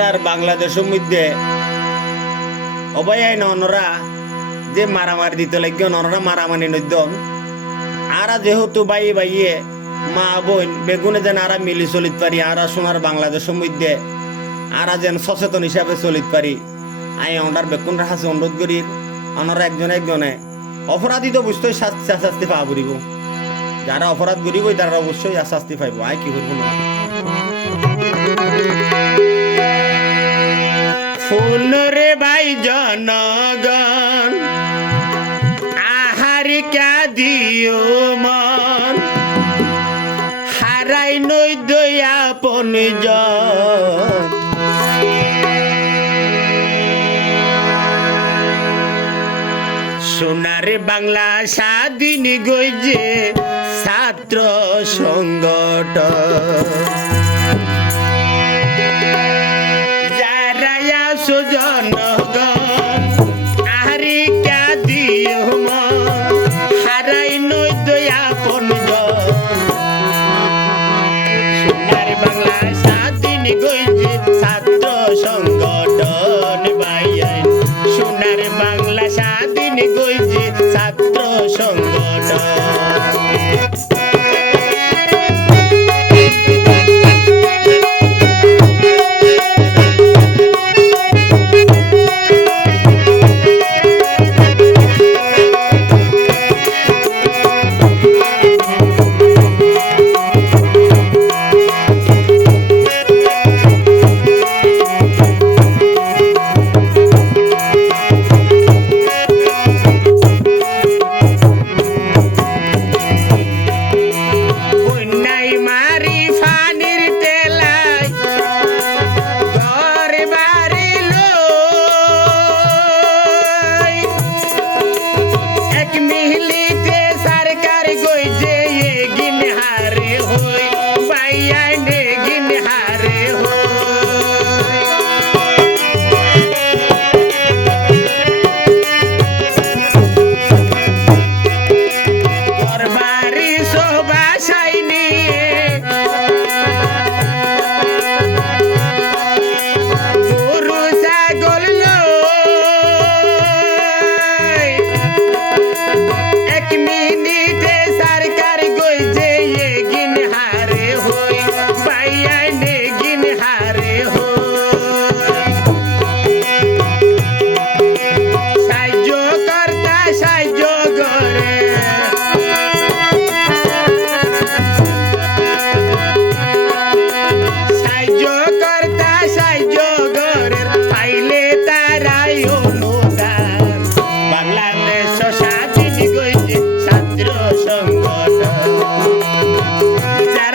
আর আর বাংলাদেশের মধ্যে অবয় আইন যে মারামারি দিতে লাগবে অনরা মারামারি নদ্যন আরা যেহেতু বাই বাইয়ে মা বোন, বেগুনে যেন আরা মিলি চলিত পারি, আরা সোনার বাংলাদেশের মধ্যে আরা যেন সচেতন হিসাবে চলিত পারি। আই অনার বেগুন রাখাছে অনুরোধ করি, অনরা একজনে একজনে অপরাধী তো অবশ্যই শাস্তি শাস্তি পাওয়া যারা অপরাধ করিব তারা অবশ্যই শাস্তি পাইব। আই কি করব না? দয়া পন সোনার বাংলা স্বাধীন গইজে ছাত্র সংগঠন।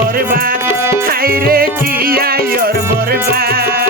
বরবাদ। হাইরে চিয়াইর বরবাদ।